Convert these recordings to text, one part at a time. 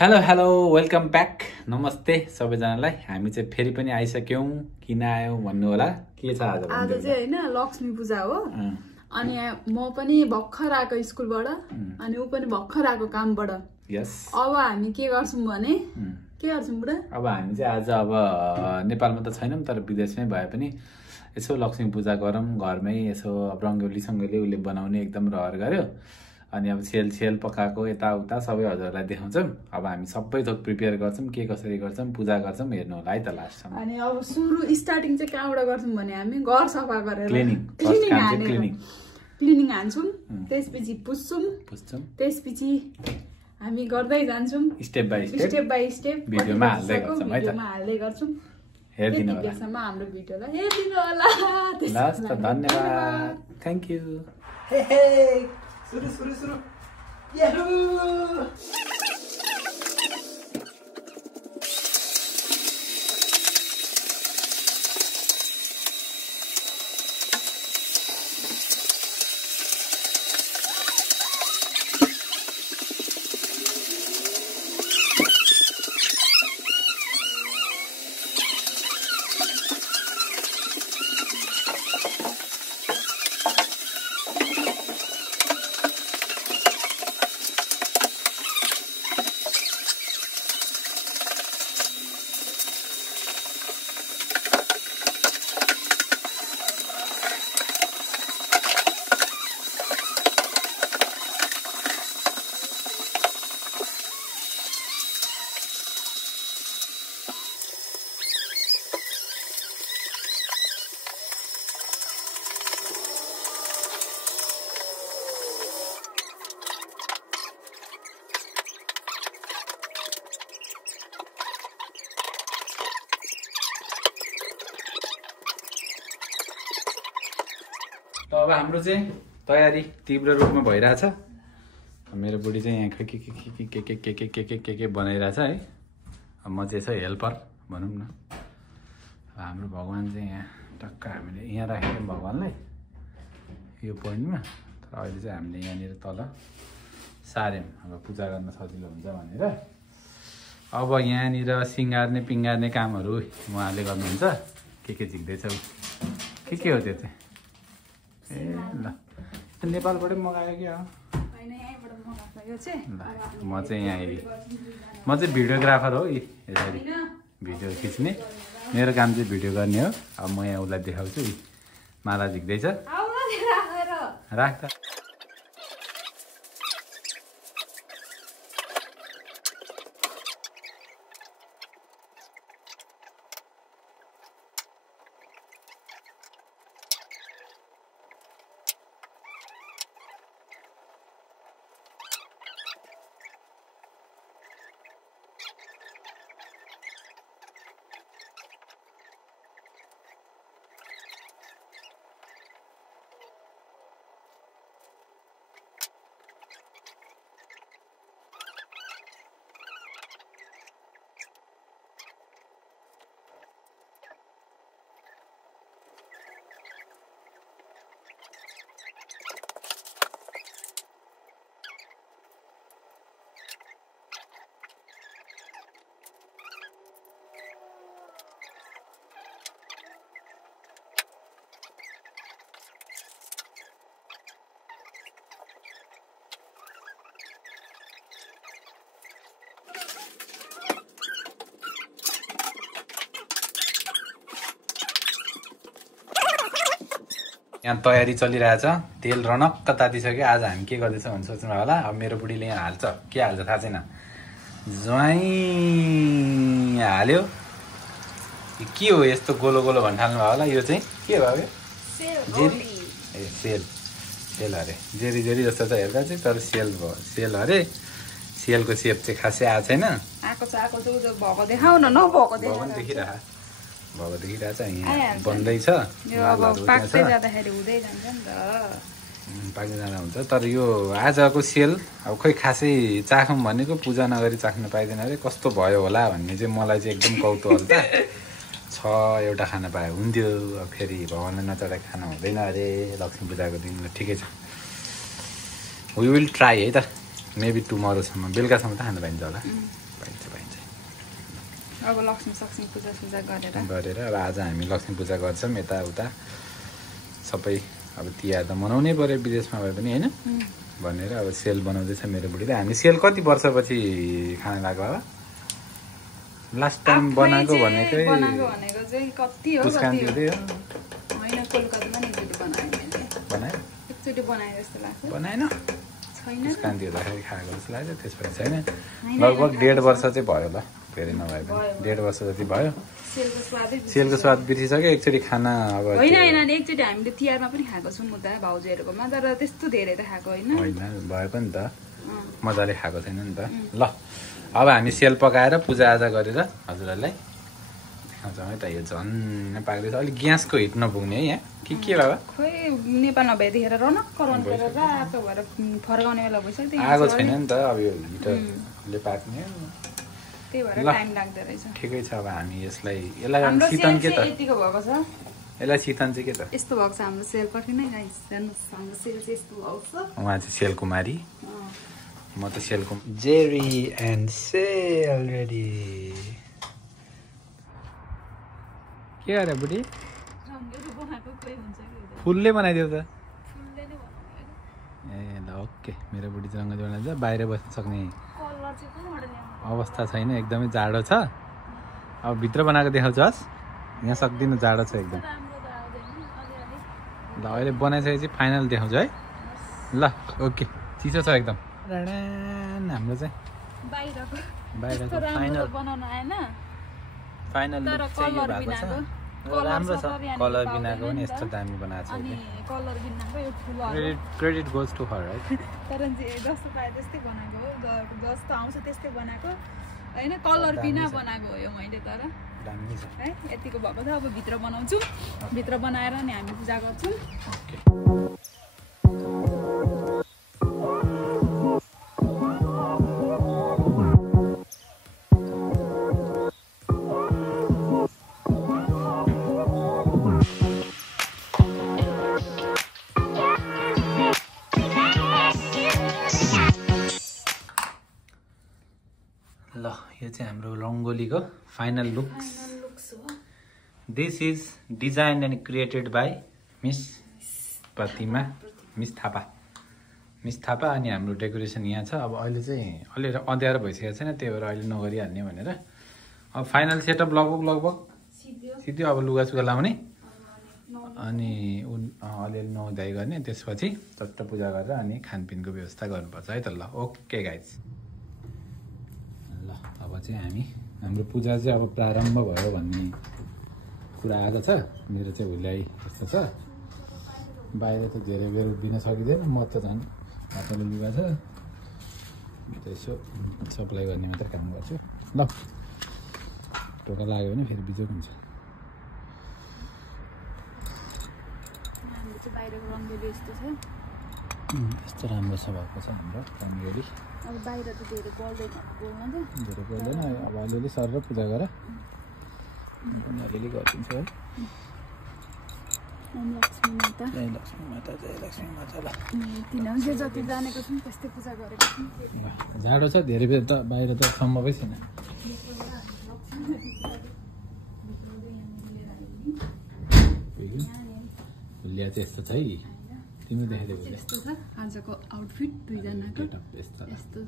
Hello hello welcome back नमस्ते सबैजनालाई हामी चाहिँ फेरि पनि आइसक्यौं किन आयौं भन्नु होला के छ आज आज चाहिँ हैन लक्ष्मी पूजा हो अनि म पनि भर्खर आएको स्कुलबाट अनि उ पनि भर्खर आएको कामबाट यस अब हामी के गर्छौं भने के गर्छौं बुढा अब हामी चाहिँ आज अब नेपालमा त छैनौं तर विदेशमै भए पनि यसो लक्ष्मी पूजा गरौँ घरमै यसो रंगोली संगोली उले बनाउने एकदम रहर गर्यो अनि अब सेल पकाएको यताउता सबै हजुरलाई देखाउँछौं अब हामी सबै थोक प्रिपेयर गर्छौं के कसरी गर्छौं पूजा गर्छौं हेर्नु होला है त लास्टसम्म अनि अब सुरु स्टार्टिङ चाहिँ कहाँबाट गर्छौं भने हामी घर सफा गरेर क्लिनिङ हान्छौं त्यसपछि पुस्छौं त्यसपछि हामी गर्दै जान्छौं स्टेप बाइ स्टेप भिडियोमा हाल्दै गर्छौं हेर्दिनु होला त्यसमा हाम्रो भिडियोलाई हेर्दिनु होला लास्ट धन्यवाद थ्यांक यू हे हे सुरु याहू त अब हाम्रो चाहिँ तयारी तीव्र रूपमा भइरहेछ मेरो बुढी चाहिँ यहाँ के बनाइरहेछ है अब म चाहिँ यसो हेल्पर भनौँ न हाम्रो भगवान चाहिँ यहाँ टक्क हामीले यहाँ राखेको भगवानलाई यो पोइन्टमा तर अहिले चाहिँ हामीले यहाँनिर तल सार्यौँ अब पूजा गर्न सजिलो हुन्छ भनेर अब यहाँनिर सिँगार्ने पिँगार्ने कामहरू उहाँले गर्नुहुन्छ के झिक्दैछ के हो त्यो चाहिँ ए ल नेपालबाटै मगायो क्या ल म चाहिँ यहाँ म चाहिँ भिडियोग्राफर हो यसरी भिडियो खिच्ने मेरो काम चाहिँ भिडियो गर्ने हो अब म यहाँ उसलाई देखाउँछु माला झिक्दैछ राख त यहाँ तयारी चलिरहेछ तेल रनक्क तातिसक्यो आज हामी के गर्दैछौँ भने सोच्नु होला अब मेरो बुढीले यहाँ हाल्छ के हाल्छ थाहा छैन ज्वाइँ हाल्यो के हो यस्तो गोलो गोलो भन्ठाल्नु भयो होला यो चाहिँ के भयो जेरी ए सेल अरे जेरी जस्तो त हेर्दा चाहिँ तर सेल भयो सेल अरे सेलको सेप चाहिँ खासै आएको छैन भएको देखिरहेछ यहाँ बन्दैछ पाक्दै जाँदा हुन्छ तर यो आजको सेल अब खोइ खासै चाखौँ भनेको पूजा नगरी चाख्न पाइँदैन अरे कस्तो भयो होला भन्ने चाहिँ मलाई चाहिँ एकदम कौतूहल त छ एउटा खाना पाए हुन्थ्यो अब फेरि भगवानलाई नचढाइ खाना हुँदैन अरे लक्ष्मी पूजाको दिन ठिकै छ वी विल ट्राई है त मेबी टुमरोसम्म बेलुकासम्म त खानु पाइन्छ होला पाइन्छ अब लक्ष्मी सक्ष्मी पूजा गरेर अब आज हामी लक्ष्मी पूजा गर्छौँ यताउता सबै अब तिहार त मनाउनै पर्यो विदेशमा भए पनि होइन भनेर अब सेल बनाउँदैछ मेरो बुढीले हामी सेल कति वर्षपछि खान लाग्यो होला लास्ट टाइम बनाएको भनेकै चाहिँ कति हो पुस्कान्ति हुँदै हो होइन कोलकातामा नि बनायो एकचोटि बनाए जस्तो लाग्छ बनाएन छैन पुस्कान्ति हुँदाखेरि खाएको जस्तो लाग्छ त्यसपछि छैन लगभग 1.5 वर्ष चाहिँ भयो ल फेरि नभए पनि 1.5 वर्ष जति भयो सेलको स्वाद बिर्सिसक्यो एकचोटि खाना अब होइन एकचोटि हामीले तिहारमा पनि खाएको छौँ मुद्दा भाउजूहरूकोमा तर त्यस्तो धेरै त खाएको होइन भए पनि त मजाले खाएको छैन नि त ल अब हामी सेल पकाएर पूजाआजा गरेर हजुरहरूलाई देखाउँछौँ है त यो झन् पाक्दैछ अलिक ग्यासको हिट नपुग्ने है यहाँ के बाबा खोइ नेपालमा भएदेखिर रनक्क रन्केर रातो भएर फर्काउने बेला भइसक्यो आएको छैन नि त अब यो हिटरले पाक्ने त्यही भएर टाइम लाग्दो रहेछ ठिकै छ अब हामी यसलाई शीतन के त यतिको भएको छ यसलाई शीतन चाहिँ के त यस्तो भएको छ हाम्रो सेल पछि नै गाइस हेर्नुहोस् हाम्रो सेल चाहिँ यस्तो भएको छ उहाँ चाहिँ सेल कुमारी म त सेलको जेरी एन्ड सेल रेडी के अरे बुढी फुलले बनाइदियो त ए ल ओके मेरो बुढी चाहिँ रङ्गली बनाइन्छ बाहिर बस्न सक्ने अवस्था छैन एकदमै जाडो छ अब भित्र बनाएको देखाउँछस् यहाँ सक्दिनँ जाडो छ एकदम ल अहिले बनाइसकेपछि फाइनल देखाउँछु है ल ओके चिसो छ एकदम हाम्रो चाहिँ बाहिरको फाइनल चाहिँ यो भएको छ राम्रो छ कलर बिनाको पनि यस्तो दामी बनाएको छ क्रेडिट गोज टु हर है तर जस्तो पाए त्यस्तै बनाएको हो जस्तो आउँछ त्यस्तै बनाएको होइन कलर बिना बनाएको हो यो मैले तर दामी छ है यतिको भएको छ अब भित्र बनाउँछु भित्र बनाएर नि हामी पूजा गर्छौँ ल यो चाहिँ हाम्रो रङ्गोलीको final looks this is design and created by miss Pratima miss Thapa अनि हाम्रो डेकोरेसन यहाँ छ अब अहिले चाहिँ अलि अँध्यारो भइसकेको छैन त्यही भएर अहिले नगरिहाल्ने भनेर अब फाइनल सेटअप लगभग सिधै अब लुगासुगा लाउने अनि अलिअलि नुहाइ गर्ने त्यसपछि चट्ट पूजा गरेर अनि खानपिनको व्यवस्था गर्नुपर्छ है त ल ओके गाइज ल अब चाहिँ हाम्रो पूजा चाहिँ अब प्रारम्भ भयो भन्ने कुरा आएको छ मेरो चाहिँ हुल्याइ यस्तो छ बाहिर त धेरै बेर दिन सकिँदैन म त झन् हातले लुगा छ यसो सप्लाई गर्ने मात्रै काम गर्छु ल ढोका लाग्यो भने फेरि बिजोग हुन्छ यस्तो राम्रो छ भएको छ हाम्रो रङ्गोली अब बाहिर त धेरै बोल्दैन धेरै बोल्दैन अब अलिअलि सरेर पूजा गर अलिअलि गरिदिन्छु है लक्ष्मी माता जय लक्ष्मी माता ल तिनीहरू जति जानेको छौँ त्यस्तै पूजा गरेको छौँ जाडो छ धेरै बेर त बाहिर त सम्भवै छैन हुलिया चाहिँ यस्तो छ है तिमी देखाइदियो यस्तो छ आजको आउटफिट दुईजनाको यस्तो यस्तो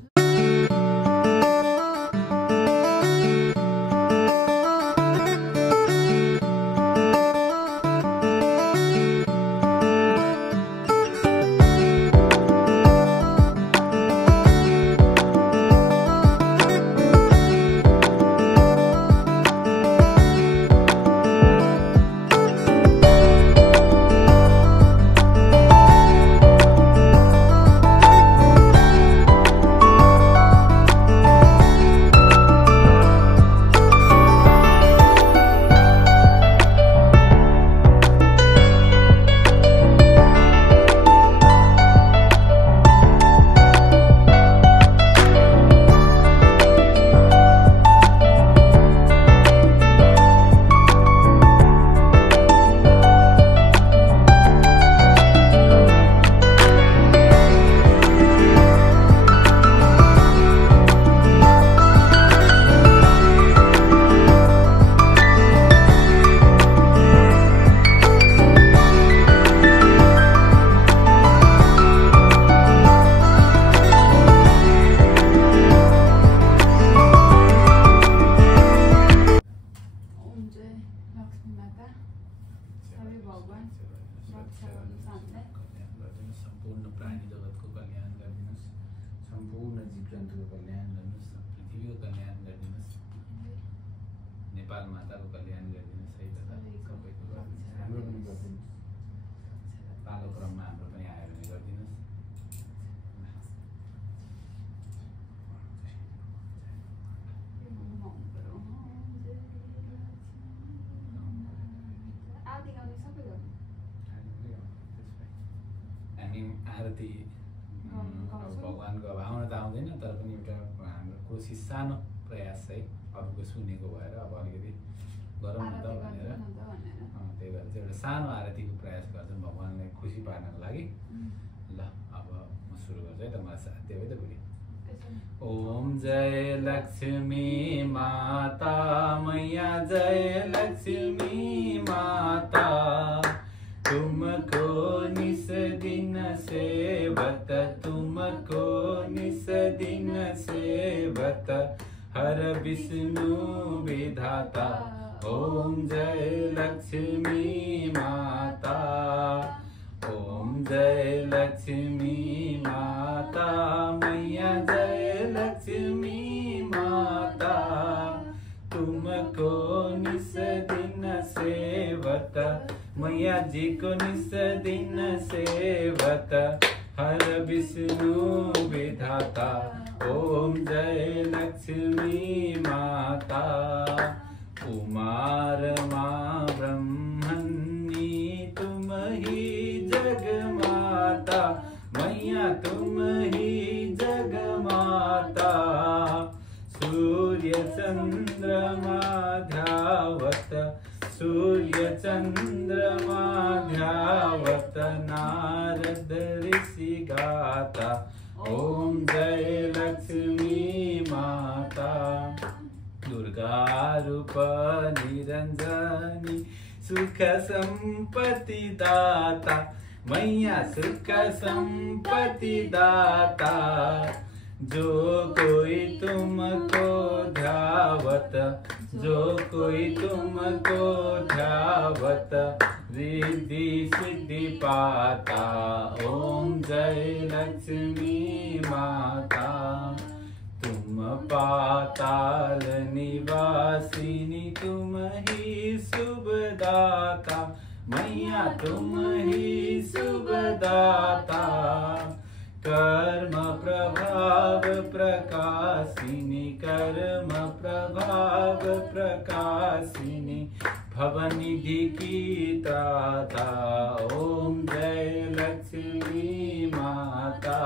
नेपाल माताको कल्याण गरिदिनुहोस् है दादा, सबैको गरिदिनुहोस्। हाम्रो पनि गर्दैन। पालो क्रममा हाम्रो पनि आयो भने गरिदिनुहोस्। हामी आरती अब भगवान्को अब आउन त आउँदैन, तर पनि एउटा हाम्रो कोसिस सानो प्रयास चाहिँ अरूको सुनेको भएर अब अलिकति गरौँ न त भनेर त्यही भएर चाहिँ एउटा सानो आरतीको प्रयास गर्छौँ भगवान्लाई खुसी पार्नको लागि। ल अब म सुरु गर्छु है त, मलाई साथ दियो है त बुढी। ओम जय लक्ष्मी माता मैया, जय लक्ष्मी माता, तुमको निस दिन सेवत, तुमको निस दिन सेवत, हर विष्णु विधाता। ओम जय लक्ष्मी माता, ओम जय लक्ष्मी माता मैया, जय लक्ष्मी माता, तुमको निस दिन सेवत, मैया जी को निस दिन सेवत, हर विष्णु विधाता। ओम जय लक्ष्मी माता, कुमार माँ ब्रह्मणी तुम ही जग माता, मैया तुम ही जग माता, सूर्य चंद्रमा ध्यावत, सूर्य चंद्रमा ध्यावत, नारद ऋषि गाता। ओम जय लक्ष्मी माता, दुर्गा रूप निरंजनी सुख संपत्ति दाता, मैया सुख संपत्ति दाता, जो कोई तुमको ध्यावत, जो कोई तुमको ध्यावत, रिद्धि सिद्धि पाता। ओम जय लक्ष्मी माता, तुम पाताल निवासिनी तुम ही शुभदाता, मैया तुम ही शुभदाता, कर्म प्रभाव प्रकाशिनी, कर्म प्रभाव प्रकाशिनी, भवनिधि की त्राता। ओम जय लक्ष्मी माता,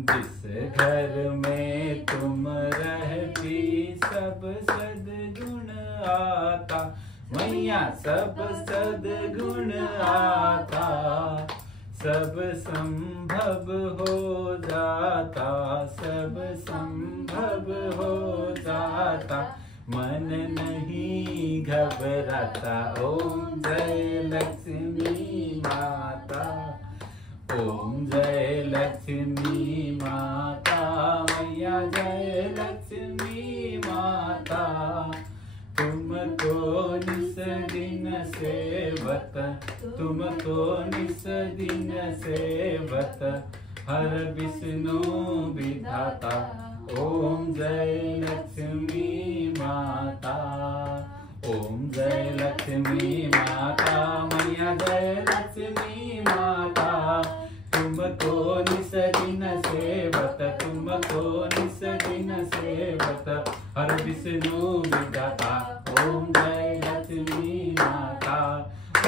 जिस घर में तुम रहती सब सद्गुण आता, मैया सब सद्गुण आता, सब संभव हो जाता, सब संभव हो जाता, मन नहीं घबराता। ओम जय लक्ष्मी माता, ओम जय लक्ष्मी माता मैया, जय लक्ष्मी माता, तुमको निस दिन सेवत, तुमको निस दिन सेवत, हर विष्णु विधाता। ओम जय लक्ष्मी माता, ओम जय लक्ष्मी माता मैया, जय लक्ष्मी माता, तुमको निस दिन सेवत, तुमको निस दिन सेवत, हर विष्णु विधाता। ओम जय लक्ष्मी माता,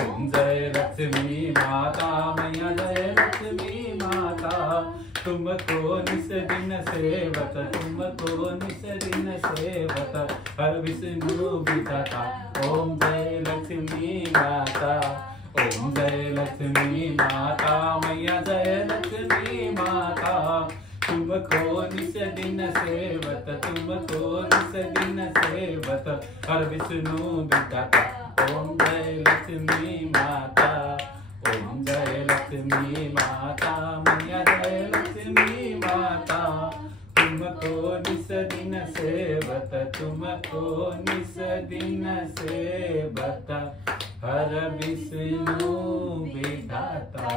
ओम जय लक्ष्मी माता मैया, जय लक्ष्मी माता, तुमको निस दिन सेवत, तुमको निस दिन सेवत, हर विष्णु विधाता। ओम जय लक्ष्मी माता, ओम जय लक्ष्मी माता मैया, जय लक्ष्मी माता, तुमको निस दिन सेवत, तुमको निस दिन सेवत, हर विष्णु विधाता। ओम जय लक्ष्मी माता, ओम जय लक्ष्मी माता मैया, जय लक्ष्मी माता, तुमको निस दिन सेवत, तुमको निस दिन सेवत, हर विष्णु विधाता।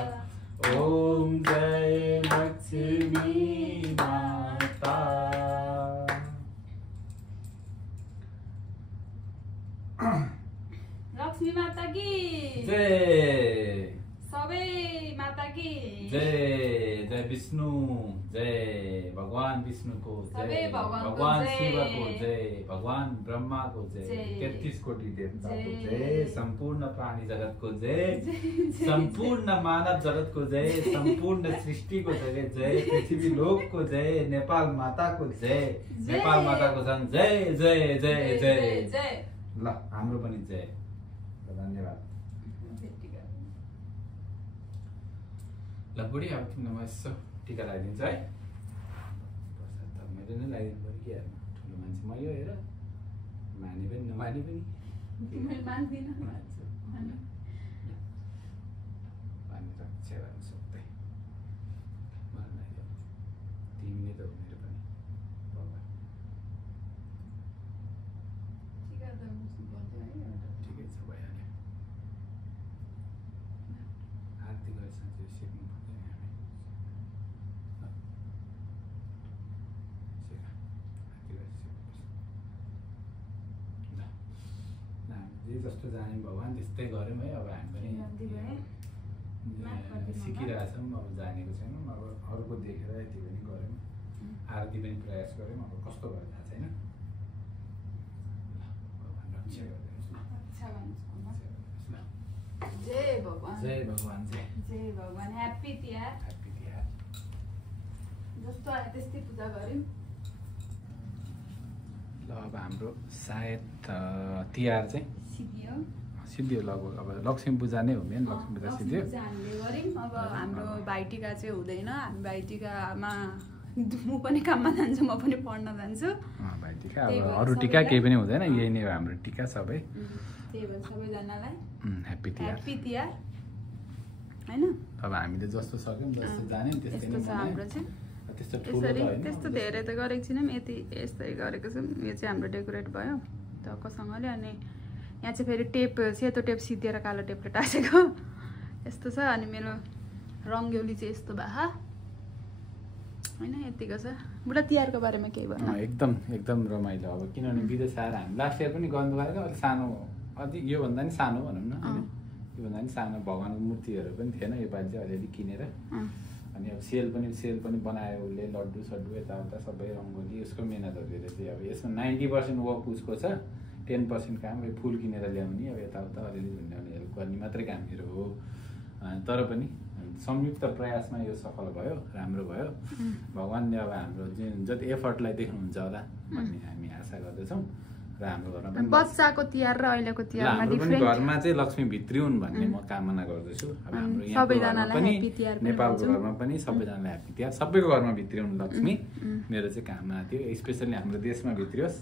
ओम जय लक्ष्मी माता। लक्ष्मी माता की जय, सबै माता की जय जय विष्णु, जय भगवान विष्णुको सबै जय, भगवानको भगवान जय। शिवको जय, भगवान ब्रह्माको जय, जय। 33 कोटी देवताको जय। जय, सम्पूर्ण प्राणी जगतको जय, सम्पूर्ण मानव जगतको जय, सम्पूर्ण सृष्टिको जय, जय पृथ्वी लोकको जय, नेपाल माताको जय, नेपाल माताको झन् जय जय जय जय जय। ल हाम्रो पनि जय। धन्यवाद। ल बुढी अब तिमीलाई म यसो टिका लगाइदिन्छु है। प्रसाद त मैले नै लगाइदिनु पऱ्यो कि हेर्नु, ठुलो मान्छे म यो हेर, माने पनि नमाने पनि मैले मान्दिनँ। मान्छु। पानी रक्षा गर्नु सक्दै मलाई लाग्यो तिमी नै त हो मेरो पनि बाबा। टिका त मुस्नु पर्थ्यो है एउटा। ठिकै छ, भइहाल्यो। आरती गरेर चाहिँ सिक्नु पर्दैन हामी। सिक, आरती गरेर सिक्नुपर्छ। ल, हामी जे जस्तो जाने भगवान् त्यस्तै गऱ्यौँ है। अब हामी पनि शान्ति भयो। माफ गरिदिनु होला। सिकिरहेछौँ, अब जानेको छैनौँ। अब अरूको देखेर यति पनि गऱ्यौँ, आरती पनि प्रयास गऱ्यौँ। अब कस्तो भयो थाहा छैन। ल, भगवान् रक्षा गरिदिनुहोस् न। अच्छा भन्नुहोस् न। रक्षा गरिदिनुहोस् न। जय भगवान। जय भगवान्, जय। जय भगवान। ह्याप्पी तिहार। ह्याप्पी तिहार। जस्तो आयो त्यस्तै पूजा गऱ्यौँ। ल अब हाम्रो सायद तिहार चाहिँ सिद्धियो लगभग। अब लक्ष्मी पूजा नै हो मेन, लक्ष्मी पूजा लक्ष्मी सिद्धियो। पूजा हामीले गऱ्यौँ। अब हाम्रो भाइटिका चाहिँ हुँदैन। हामी भाइटिकामा म पनि काममा जान्छु, म पनि पढ्न जान्छु। भाइ टिका, त्यही अब भएर अरू टिका सबैलाई- केही पनि हुँदैन, यही नै हो हाम्रो टिका सबै। त्यही भएर सबैजनालाई ह्याप्पी तिहार। ह्याप्पी तिहार होइन। अब हामीले जस्तो सक्यौँ जस्तो जान्यौँ त्यस्तै नै यस्तो छ हाम्रो बनायौँ। चाहिँ। त्यस्तो ठुलो त यसरी होइन, त्यस्तो अब धेरै त गरेको छैनौँ, यति यस्तै गरेको छौँ। यो चाहिँ हाम्रो डेकोरेट भयो टक्कसँगले। अनि यहाँ चाहिँ फेरि टेप, सेतो टेप सिद्धिएर कालो टेपले टाँसेको यस्तो छ। अनि मेरो रङ्गोली चाहिँ यस्तो भए होइन, यतिको छ। बुढा तिहारको बारेमा केही भन्नु। एकदम एकदम रमाइलो। अब किनभने विदेश आएर हामी लास्ट इयर पनि गर्नु भएको अलिक सानो, अझै योभन्दा नि सानो भनौँ न होइन, योभन्दा नि सानो भगवान्को मूर्तिहरू पनि थिएन। योपालि चाहिँ अलिअलि किनेर अनि अब सेल पनि बनायो उसले, लड्डु सड्डु यताउता सबै रङ्गोली। उसको मेहनतहरू चाहिँ अब यसमा 90% वर्क उसको छ, 10% काम फुल किनेर ल्याउने, अब यताउता अलिअलि झुन्ड्याउने हेल्प गर्ने मात्रै काम मेरो हो। तर पनि संयुक्त प्रयासमा यो सफल भयो, राम्रो भयो। भगवान्ले अब हाम्रो जुन जति एफर्टलाई देख्नुहुन्छ होला भन्ने हामी आशा गर्दछौँ। र हाम्रो घरमा पनि बच्चाको तिहार र अहिलेको तिहारमा हाम्रो पनि डिफ्रेन्ट। घरमा चाहिँ लक्ष्मी भित्री हुन् भन्ने म कामना गर्दछु। अब हाम्रो यहाँको घरमा सबैजनालाई पनि, ह्याप्पी तिहार पनि नेपालको भन्छु। घरमा पनि सबैजनालाई ह्याप्पी तिहार। सबैको घरमा भित्री हुन् लक्ष्मी, मेरो चाहिँ कामना थियो। स्पेसली हाम्रो देशमा भित्रियोस्,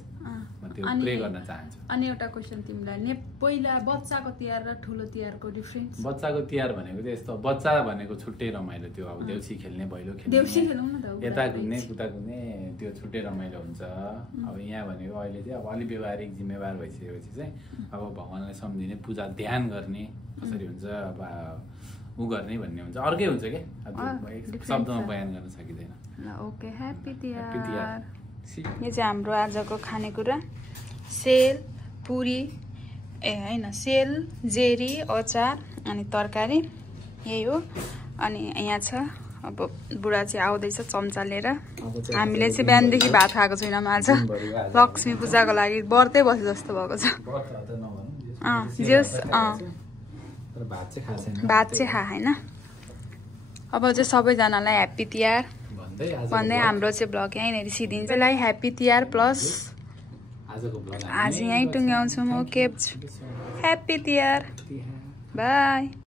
म त्यो प्रे गर्न चाहन्छु। अनि एउटा क्वेसन तिमीलाई, पहिला बच्चाको तिहार र ठुलो तिहारको डिफ्रेन्स। बच्चाको तिहार भनेको चाहिँ यस्तो, बच्चा भनेको छुट्टै रमाइलो त्यो। अब देउसी खेल्ने, भैलो देउसी खेल्ने, खेलौँ न त। यता घुम्ने उता घुम्ने, त्यो छुट्टै रमाइलो हुन्छ। अब यहाँ भनेको अहिले चाहिँ अब अलि व्यवहारिक जिम्मेवार भइसकेपछि चाहिँ अब भगवान्लाई सम्झिने, पूजा ध्यान गर्ने कसरी हुन्छ, अब ऊ गर्ने भन्ने हुन्छ, अर्कै हुन्छ क्या। अब त्यो शब्दमा बयान गर्न सकिँदैन। ल okay, happy happy Tihar. Tihar. यो चाहिँ हाम्रो आजको खानेकुरा, सेल, पुरी होइन सेल, जेरी, अचार अनि तरकारी, यही हो। अनि यहाँ छ अब बुढा चाहिँ आउँदैछ चम्चा लिएर। हामीले चाहिँ बिहानदेखि भात खाएको छैनौँ आज, लक्ष्मी पूजाको लागि व्रतै बसे जस्तो भएको छ। भात चाहिँ खा होइन। अब चाहिँ सबैजनालाई ह्याप्पी तिहार भन्दै हाम्रो चाहिँ भ्लग यहीँनिर सिद्धिन्छ। ह्याप्पी तिहार प्लस आज यहीँ टुङ्ग्याउँछौँ। Okay, happy Tihar, by.